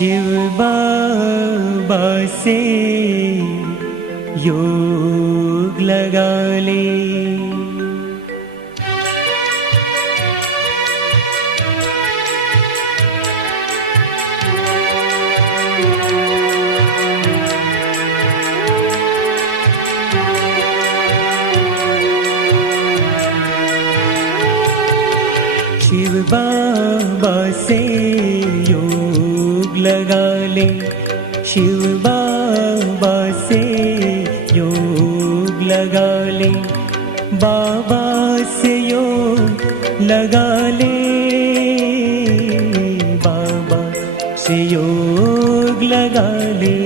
शिव बाबा से योग लगा ले। शिव बाबा से योग लगा ले। शिव बाबा से योग लगा ले। बाबा से योग लगा ले। बाबा से योग लगा ले।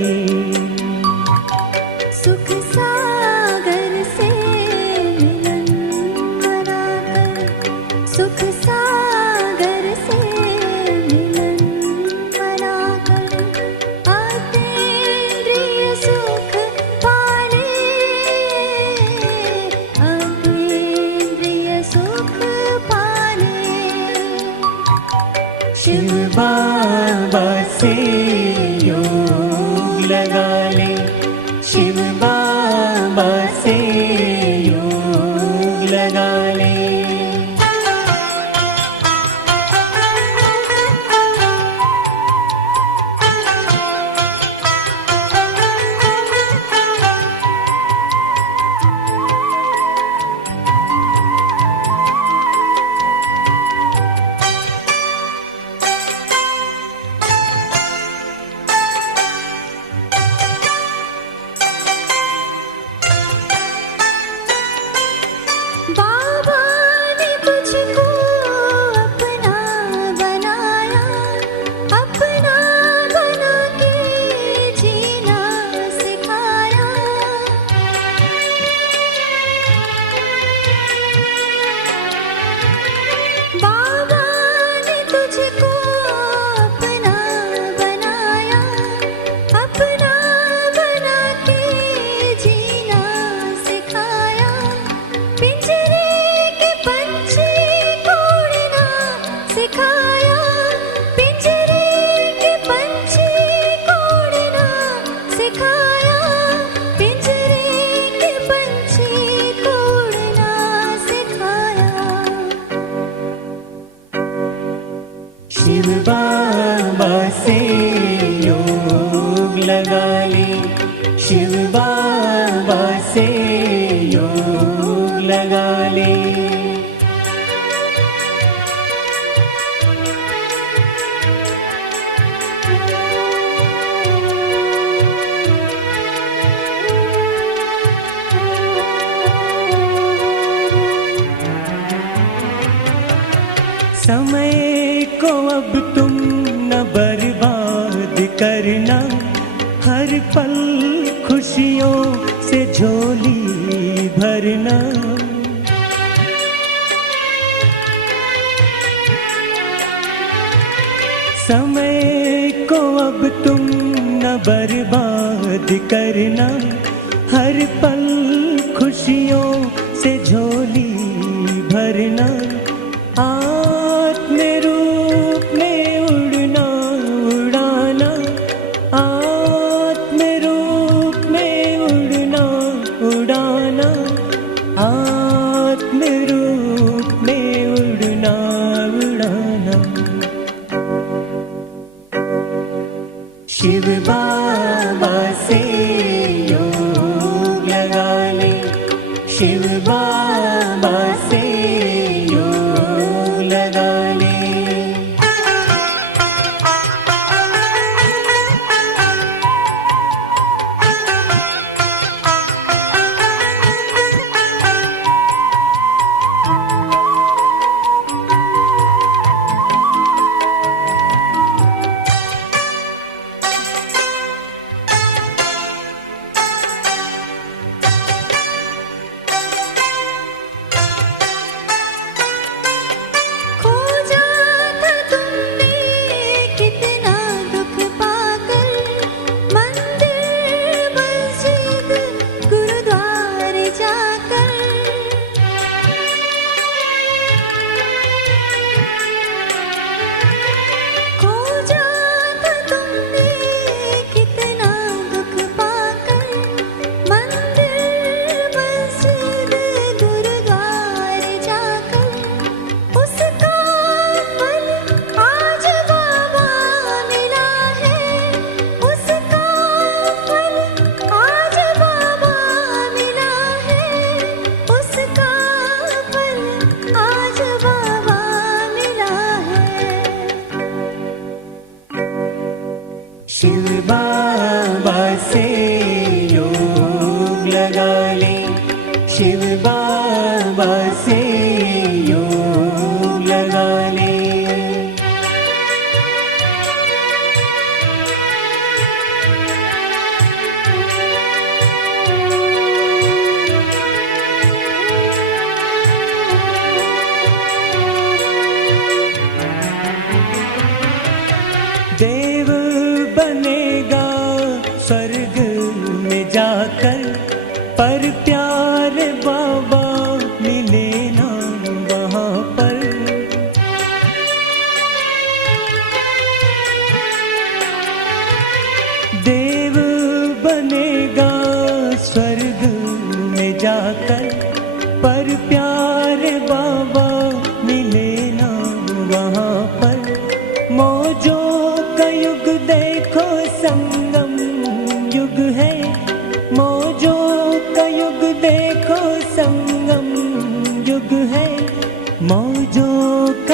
सुख सागर से मिलन मनाकर, सुख सागर से मिलन मनाकर, अतीन्द्रिय सुख पाले, अतीन्द्रिय सुख पाले। शिव बाबा से योग लगा ले। शिव बाबा से योग लगा ले। बाबा ने तुझको अपना बनाया, अपना बना के जीना सिखाया। बाबा ने तुझको अपना बनाया, अपना बना के जीना सिखाया। पिंजरे के पंछी को उड़ना सिखाया, पिंजरे के पंछी को उड़ना सिखाया, पिंजरे के पंछी को उड़ना सिखाया। शिव बाबा से योग लगा ले। शिव बाबा से योग लगा ले। समय को अब तुम न बर्बाद करना, हर पल खुशियों से झोली भरना। समय को अब तुम न बर्बाद करना, हर पल खुशियों से झोली भरना। आत्म रूप में उड़ना उड़ाना, आत्म रूप में उड़ना उड़ाना, आत्म रूप में उड़ना उड़ाना। शिव बाबा से योग लगा ले। शिव बाबा से योग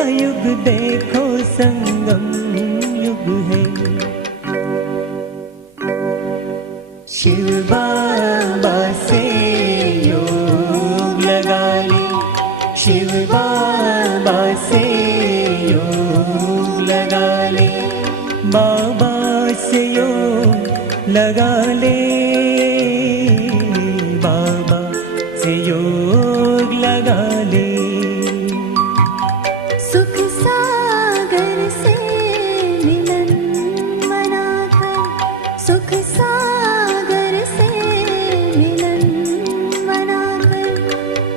युग देखो संगम युग है। शिव बाबा से योग लगा ले, शिव बाबा से योग लगा ले, बाबा से योग लगा ले, बाबा से योग लगा ले। सुख सागर से मिलन मनाकर, सुख सागर से मिलन मनाकर,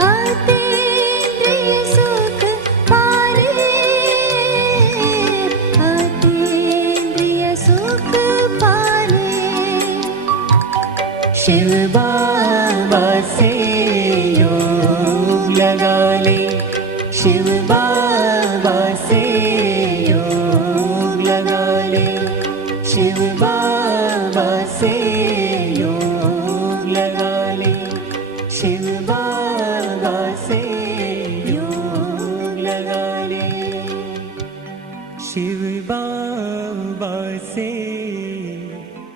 अतीन्द्रिय सुख पाले, अतीन्द्रिय सुख पाले। शिव बाबा से योग लगा ले, शिव बाबा से योग लगा ले, शिव बाबा से योग लगा ले, शिव बाबा से योग लगा ले, शिव बाबा से